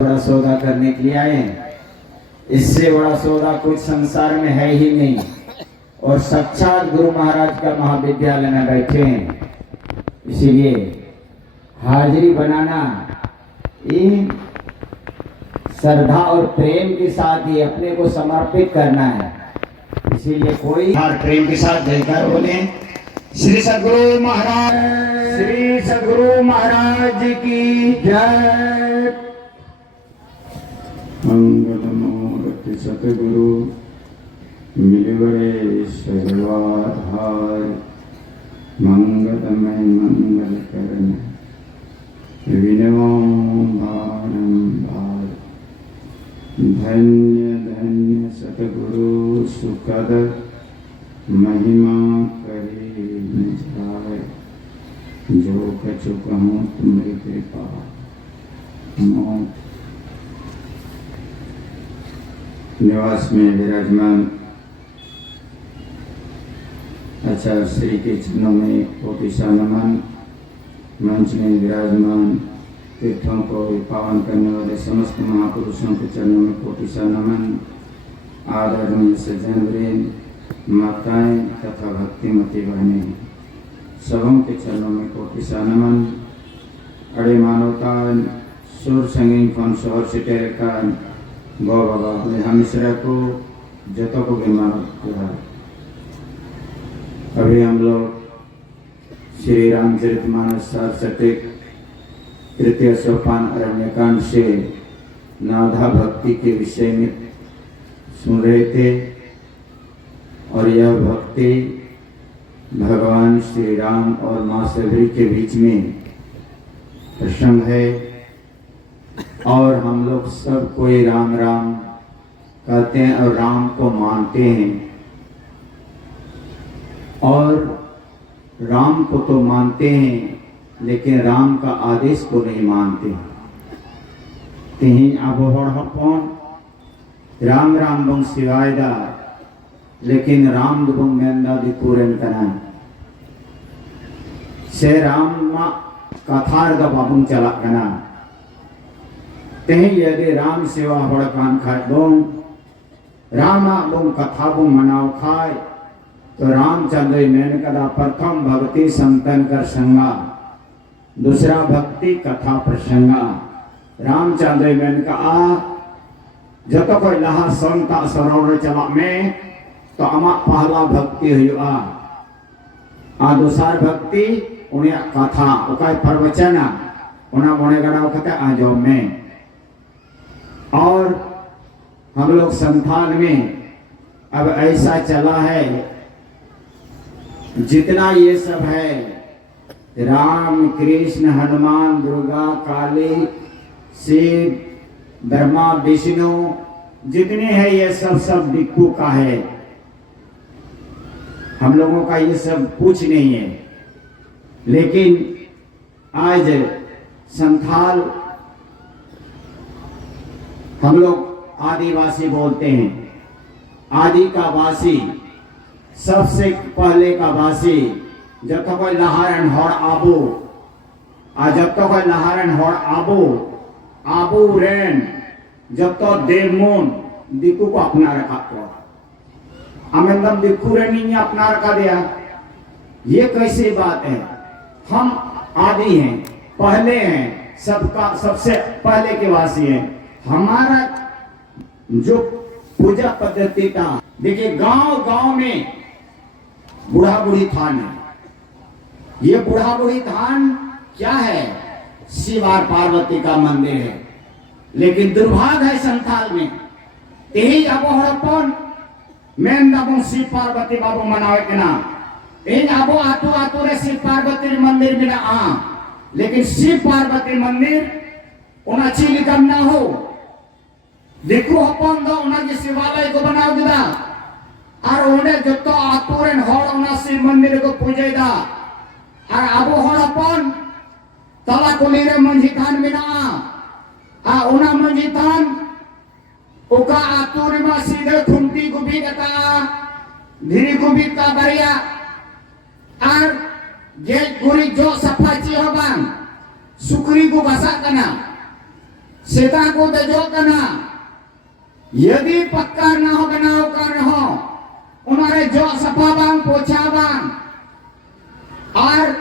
बड़ा सौदा करने के लिए आए हैं। इससे बड़ा सौदा कुछ संसार में है ही नहीं। और साक्षात गुरु महाराज का महाविद्यालय में बैठे हैं, इसीलिए हाजिरी बनाना इन श्रद्धा और प्रेम के साथ ही अपने को समर्पित करना है। इसीलिए कोई हर प्रेम के साथ जयकार बोले। श्री सद्गुरु महाराज की जय। मंगलमूर्ति सतगुरु मिलवरे सर्वाधार, मंगलमय मंगल करण विनम्बारंबार। धन्य धन्य सतगुरु सुखद महिमा करे निजाय, जो कछु कहूँ तुम्हारी कृपा मोक्ष। निवास में विराजमान आचार्य श्री के चरणों में कोटि सा नमन। मंच में विराजमान तीर्थों को पावन करने वाले समस्त महापुरुषों के चरणों में कोटि सा नमन। आदरणीय सज्जन वृंद, माताएं तथा भक्तिमती बहनें, सबों के चरणों में कोटि सा नमन। अड़े मानवता सुर संगीन कौन शोहर सिटेरे का गौ बाबा अपने हमिश्रा को जतों को मानव है। अभी हम लोग श्री रामचरितमानस सटिक तृतीय सोपान अरण्यकांड से नाधा भक्ति के विषय में सुन रहे थे। और यह भक्ति भगवान श्री राम और माँ सबरी के बीच में प्रसंग है। और हम लोग सब कोई राम राम कहते हैं और राम को मानते हैं। और राम को तो मानते हैं, लेकिन राम का आदेश को नहीं मानते। तीन अब हपन राम राम बंग सिवायदा, लेकिन राम बंग मेंदा दिकुरन कना से राम कथार दा बाबुंग चला कना। तेही यदि राम सेवा हड़ कान खाए बोंग रामा बोंग कथा बोंग मनाव खाए, तो रामचंद्र मैंने कदा प्रथम भक्ति संतन कर संगा, दूसरा भक्ति कथा प्रसंगा। रामचंद्र मैंने कहा जब कोई लहा संता सरोवर चला में तो अमा पहला भक्ति हुआ। दूसर भक्ति उन्हें कथा उका प्रवचना उन्हें मोने गड़ा कहते आजो में। और हम लोग संथान में अब ऐसा चला है, जितना ये सब है राम कृष्ण हनुमान दुर्गा काली शिव ब्रह्मा विष्णु जितने हैं ये सब भिक्खु का है। हम लोगों का ये सब कुछ नहीं है। लेकिन आज संथाल हम लोग आदिवासी बोलते हैं। आदि का वासी, सबसे पहले का वासी, जब तक कोई लहारन होड़ आबू जब तक कोई लहारन होड़ आबू रेन जब तो देवमोन दिक्कू को अपना रखा तो अमेंदम दिक्कू रेनी अपना रखा दिया। ये कैसी बात है? हम आदि हैं, पहले हैं, सबका सबसे पहले के वासी हैं। हमारा जो पूजा पद्धति था, देखिए गांव गांव में बूढ़ा बूढ़ी थान है। ये बूढ़ा बूढ़ी थान क्या है? शिव और पार्वती का मंदिर है। लेकिन दुर्भाग्य है संथाल में यही अबो हड़पन मेन दबो शिव पार्वती बाबू मनावे के ना इन अबो आतु आतु रे शिव पार्वती मंदिर में ना लेकिन शिव पार्वती मंदिर उना चील कम ना हो। देखो अपन दो उना के शिवालय को बनाव दिदा और उन्हें जो तो आतुरन होड़ उना शिव मंदिर को पूजे दा। और अबो होड़ अपन तला कुली रे मंझी थान में ना उना मंझी थान उका आतुर में सीधे खुमती को भी देता धीरे को भी का बढ़िया और ये पूरी जो सफाई होगा सुकरी को बसा करना सीता को दजो कना यदि पक्का ना हो बनाओ कर हो उन्होंने जो सफा बांग पोछा बांग और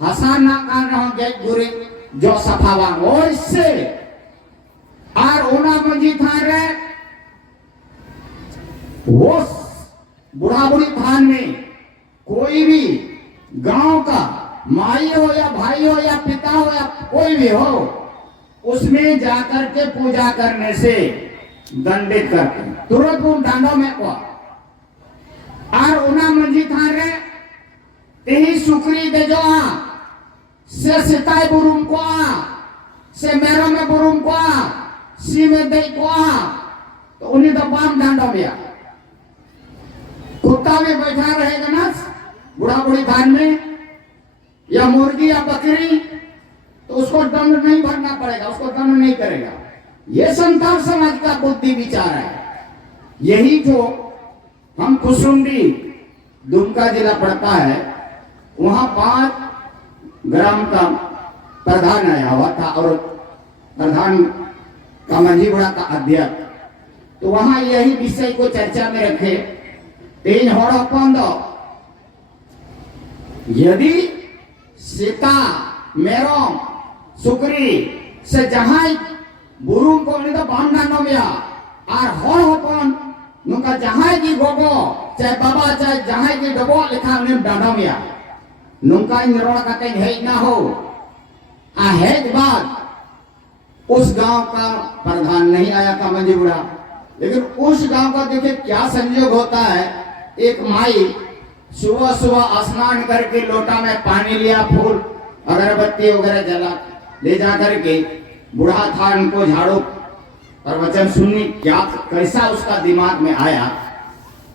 हसान ना कर रहो गेट गुरी जो सफा बांग वो इससे और उना मंजी था रे वो बुढ़ा बुढ़ी थान में कोई भी गांव का माई हो या भाई हो या पिता हो या कोई भी हो उसमें जाकर के पूजा करने से दंडित करते तुरंत उन डांडों में को और उना मंजी था रे तेही सुकरी दे जो से सिताई बुरुम को से मेरो में बुरुम को सी में दे को तो उन्हीं तो बाम डांडों में कुत्ता भी बैठा रहेगा ना बुढ़ा बुढ़ी थान में या मुर्गी या बकरी तो उसको दंड नहीं भरना पड़ेगा उसको दंड नहीं करेगा ये संतान समाज का बुद्धि विचार है यही जो हम कुसुंडी दुमका जिला पड़ता है वहां 5 ग्राम का प्रधान आया हुआ था और प्रधान का मंझीगुड़ा का अध्यक्ष तो वहां यही विषय को चर्चा में रखे 3 होड़ पंद यदि सीता मेरों सुकरी से जहां बुरुम को नहीं तो बांधा नोमिया और होड़ होपन नुका जहां की गोगो चाहे बाबा चाहे जहां की डबो लिखा उन्हें डांडोमिया नुका इन रोड़ा का कहीं है ना हो है बाद उस गांव का प्रधान नहीं आया था मंझीगुड़ा लेकिन उस गांव का देखिए क्या संयोग होता है एक माई सुबह सुबह स्नान करके लोटा में पानी लिया फूल अगरबत्ती वगैरह जला ले जा करके बूढ़ा था उनको झाड़ू और वचन सुननी क्या कैसा उसका दिमाग में आया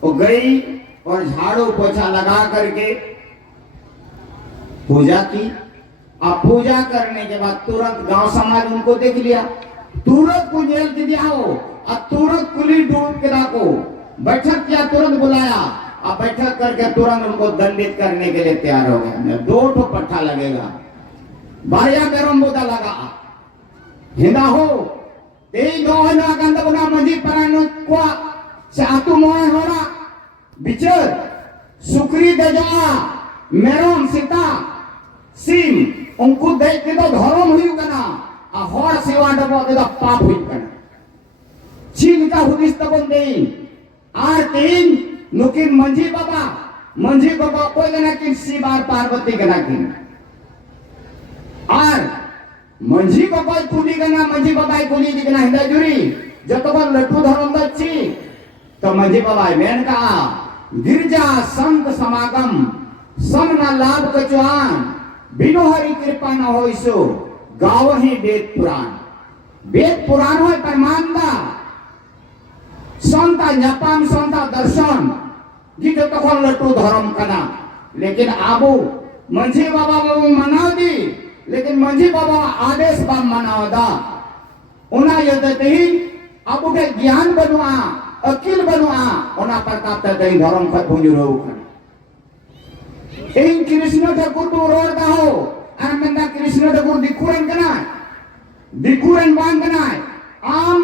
वो गई और झाड़ू पोछा लगा करके पूजा की अब पूजा करने के बाद तुरंत गांव समाज उनको देख लिया तुरंत को जेल दे दिया हो और तुरंत पुलिस डूब के को बैठक किया तुरंत बुलाया अब बैठक करके तुरंत उनको दंडित करने के लिए तैयार हो गया 2 ठो पट्टा लगेगा बारिया गरम बोदा लगा हिंदा हो तेई दो है ना गंदा बना मंजी परानो को चातु मोय होना बिचर सुकरी दजा मेरों सीता सिम उनको देख के तो धर्म हुई कना आ होड़ सेवा डबो दे पाप हुई कना चीन का हुदिस तबन देई आर 3 नुकिन मंजी बाबा कोई गना किन सी बार पार्वती गना किन आर मंजी बाबा कुली गना मंजी बाबा कुली दिगना हिंदा जुरी जब तो लट्टू धरम दच्ची तो मंजी बाबा मेन का गिरजा संत समागम समना लाभ कचुआन बिनो हरि कृपा न हो इसो गाव ही वेद पुराण हो परमानदा संता न्यापाम संता दर्शन जी जो तो लट्टू धर्म कना लेकिन आबू मंझी बाबा मनाव दी लेकिन मंझी बाबा आदेश बा मनाव दा उना यदि आबू के ज्ञान बनुआ अकिल बनुआ उना प्रताप ते धर्म का भुंजु रो इन कृष्ण ठाकुर तो रोड दा हो आनंदा कृष्ण ठाकुर दिकुरन बांध कना आम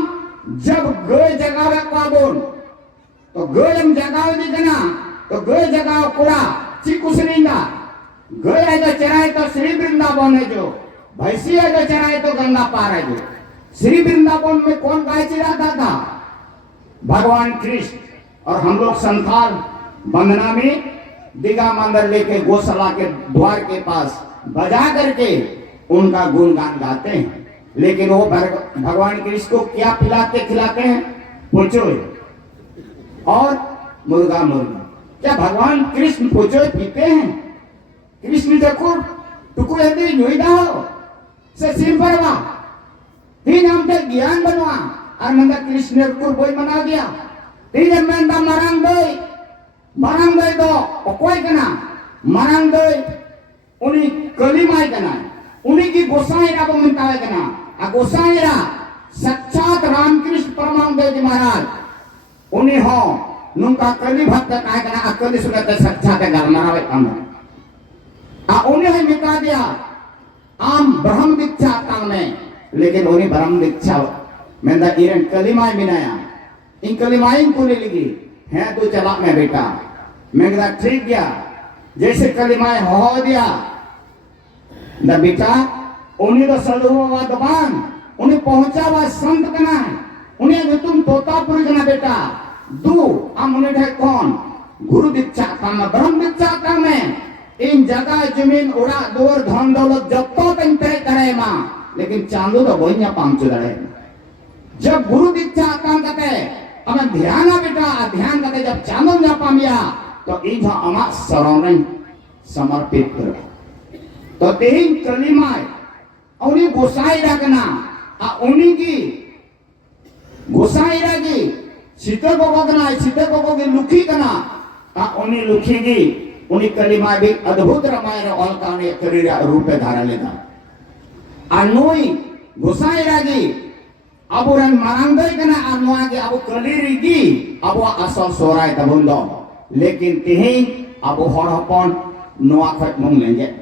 जब गए जगावे पाबोन तो गए हम जगावे दी कना तो गए जगाव पूरा चिकुसरिंदा गए है जो चराए तो श्री वृंदावन है जो भैंसी है जो चराए तो गंगा पार है जो श्री वृंदावन में कौन गाय चराता था भगवान कृष्ण और हम लोग संथाल बंदना में दिगा मंदिर लेके गौशाला के द्वार के पास बजा करके उनका गुणगान गाते हैं लेकिन वो भगवान कृष्ण को क्या खिलाते हैं पुचोय और मुर्गा क्या भगवान कृष्ण पुचोय पीते हैं कृष्ण ठाकुर टुकु यदि नुईदा हो से सिंपरवा 3 हम ते ज्ञान बनवा और नंदा कृष्ण ठाकुर बोई मना दिया 3 मेंदा marang doi do okoi kana marang doi uni kalimai kana uni की गोसाई रा को मिटावे कना आ गोसाई रा साक्षात रामकृष्ण परमानंद जी महाराज उन्हीं हो नुका कली भक्त काय कना आ कली सुनत साक्षात गरमावे काम आ उन्हें मिटा दिया आम ब्रह्म दीक्षा काल में लेकिन उन्हें ब्रह्म दीक्षा मैं इरन कलिमाए मिनाया इन कलिमाए को ले लगी है तो चला मैं बेटा मैं कहा ठीक गया जैसे कलिमाए हो दिया न बेटा उन्हें तो सलुवा दबान उन्हें पहुंचा हुआ संत कना है उन्हें जो तुम तोतापुरी कना बेटा दू हम उन्हें ढे कौन गुरु दीक्षा का मैं ब्रह्म दीक्षा का मैं इन जगह जमीन उड़ा दूर धन दौलत जब तो तक तय करे माँ लेकिन चांदो तो बोइया पाम चुदड़े जब गुरु दीक्षा काम करते हमें ध्यान बेटा ध्यान करते जब चांदो जा पामिया तो इन अमा सरोने समर्पित करो तो तीन कलिमाए उन्हें गोसाई रखना उन्हीं की गोसाई रखी सीते को कना सीते को की लुखी कना उन्हीं लुखी की उन्हीं कलिमा भी अद्भुत रामायण और काने करीरा रूप धारण लेता अनुई गोसाई रखी अब उन मारंगई कना अनुआ के अब कलीरी की अब असल सोराय तबुंदो लेकिन तिहिं अब हरपन नोआ खट मुंग लेंगे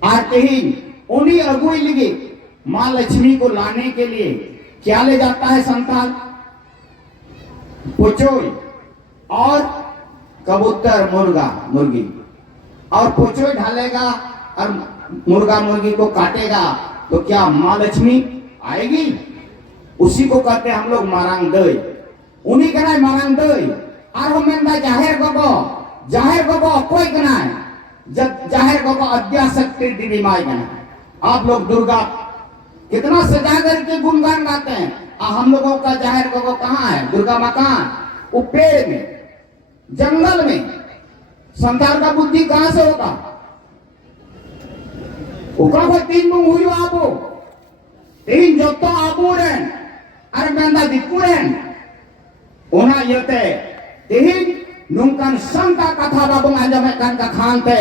और तिहिं उन्हीं अगुई लगी माँ लक्ष्मी को लाने के लिए क्या ले जाता है संतान पुचोई और कबूतर मुर्गा मुर्गी और पुचोई ढालेगा और मुर्गा मुर्गी को काटेगा तो क्या माँ लक्ष्मी आएगी उसी को कहते हैं हम लोग मारांग दई उन्हीं का नाम मारांग दई और हम जाहिर गोगो कोई का नाम जाहिर गोगो अद्याशक्ति देवी माई का नाम आप लोग दुर्गा कितना सजा करके गुणगान गाते हैं हम लोगों का जाहिर गोगो कहाँ है दुर्गा माँ कहाँ वो पेड़ में जंगल में संतान का बुद्धि कहाँ से होगा उका को तीन मुंग हुई आपो तीन जो तो आपो रेन अरे मैं दिक्कु रेन उना यते तीन नुंकन संता कथा बाबू आजमे कान का खानते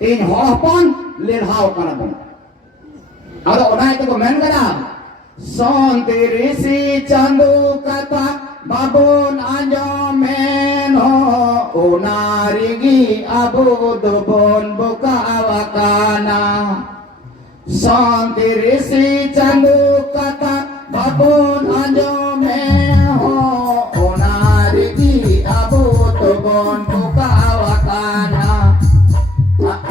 तीन होपन लेढ़ाओ करबो अरे उना तो मैं करा सोंते ऋषि चांदो कथा बाबून आजमेन हो उनारिगी अबो दुबोन बुका वकाना सोंते ऋषि चांदो कथा बाबून आजमेन हो उनारिगी अबो दुबोन बुका वकाना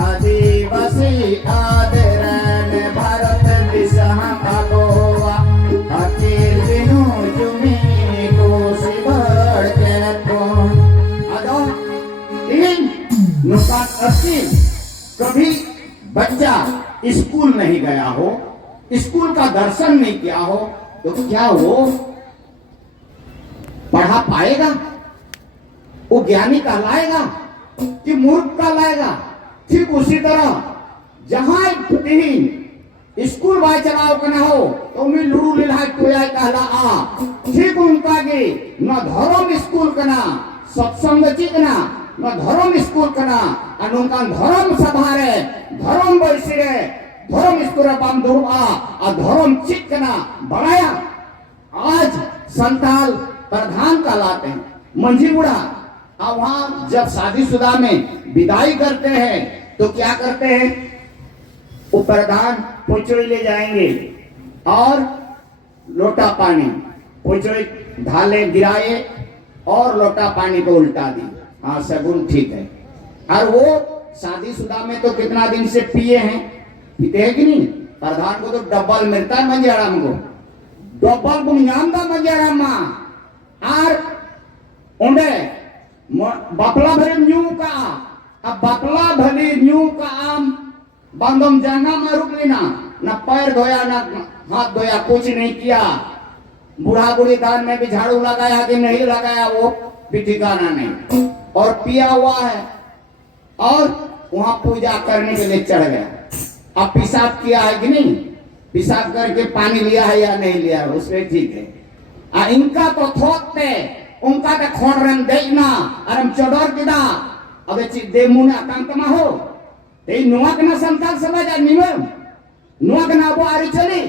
आदिवासी आदरन भारत दिशा भगवा अकेल बिनु जुमी को सिबड़ के कौन अदो तीन नुकात अस्सी कभी बच्चा स्कूल नहीं गया हो स्कूल का दर्शन नहीं किया हो तो क्या वो पढ़ा पाएगा वो ज्ञानी कहलाएगा कि मूर्ख कहलाएगा ठीक उसी तरह जहां तीन स्कूल बाय चलाओ का ना हो तो उन्हें लुरु लिलाय कोया कहला आ ठीक उनका के न धर्म स्कूल का ना सत्संग चिक ना न धर्म स्कूल का ना अनुका धर्म सभा रे धर्म बैसी रे धर्म स्कूल पाम दुर्वा धर्म चिक का ना बढ़ाया आज संताल प्रधान कहलाते हैं मंझी बुढ़ा अब वहां जब शादीशुदा में विदाई करते हैं तो क्या करते हैं वो प्रधान पुचोई ले जाएंगे और लोटा पानी पुचोई ढाले गिराए और लोटा पानी को उल्टा दी हाँ सगुन ठीक है और वो शादीशुदा में तो कितना दिन से पिए हैं पीते हैं कि नहीं प्रधान को तो डबल मिलता है मंजियाराम को डबल बुनियादा मंजियाराम माँ और उन्हें बापला भरे न्यू का अब बापला भले न्यू का आम बंदम जाना में रुक लेना न पैर धोया न हाथ धोया कुछ नहीं किया बूढ़ा बूढ़ी दान में भी झाड़ू लगाया कि नहीं लगाया वो भी ठिकाना नहीं और पिया हुआ है और वहां पूजा करने के लिए चढ़ गया अब पेशाब किया है कि नहीं पेशाब करके पानी लिया है या नहीं लिया उसमें ठीक है इनका तो थोकते उनका तो खोड़ रन देखना और हम चौधर किदा अब चीज दे मुना कांतमा हो ते नुआ कना संताल समाज निमम नुआ कना अबो आरी चली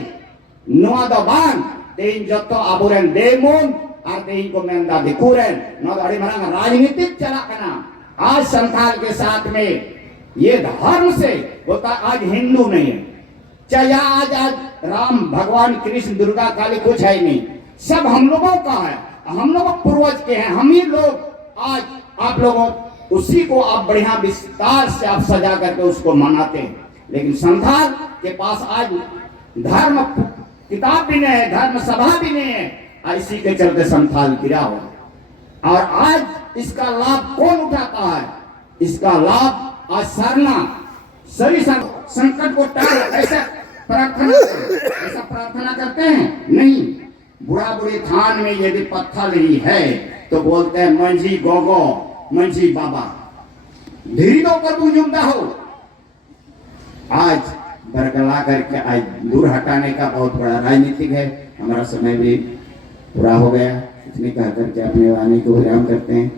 नुआ दो बान ते जत्तो अबुरन देमुन और ते को मेंदा दिकुरन न अड़ी मरा राजनीतिक चला कना आज संथाल के साथ में ये धर्म से होता आज हिंदू नहीं है चाहे आज आज राम भगवान कृष्ण दुर्गा काली कुछ है नहीं, सब हम लोगों का है, हम लोग पूर्वज के हैं, हम ही लोग आज आप लोगों उसी को आप बढ़िया विस्तार से आप सजा करके उसको मनाते हैं। लेकिन संथाल के पास आज धर्म किताब भी नहीं है, धर्म सभा भी नहीं है, इसी के चलते संथाल गिरा हो। और आज इसका लाभ कौन उठाता है? इसका लाभ आज सरना सभी संकट को टाल ऐसा प्रार्थना करते हैं नहीं। बुढ़ा बुढ़ी थान में यदि पत्थर ही है तो बोलते हैं मंझी गोगो मंझी बाबा, धीरे तो पर बुझुमदा हो। आज बरगला करके आज दूर हटाने का बहुत बड़ा राजनीतिक है। हमारा समय भी पूरा हो गया, इतनी कह करके अपने वाणी को विराम करते हैं।